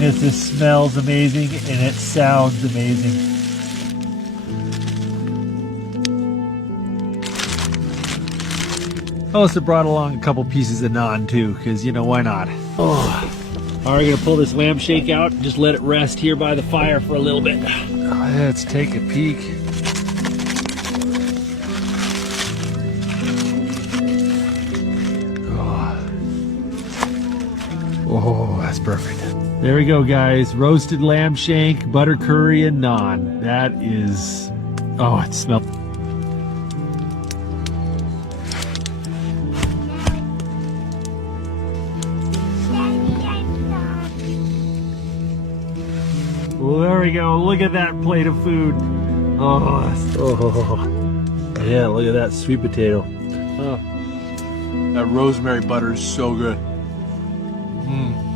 It just smells amazing and it sounds amazing. I also brought along a couple pieces of naan too, because you know, why not? Oh, alright, gonna pull this lamb shank out and just let it rest here by the fire for a little bit. Let's take a peek. Oh, that's perfect. There we go, guys. Roasted lamb shank, butter curry, and naan. That is... oh, it smells... well, there we go. Look at that plate of food. Oh, yeah, look at that sweet potato. Oh. That rosemary butter is so good. Mm.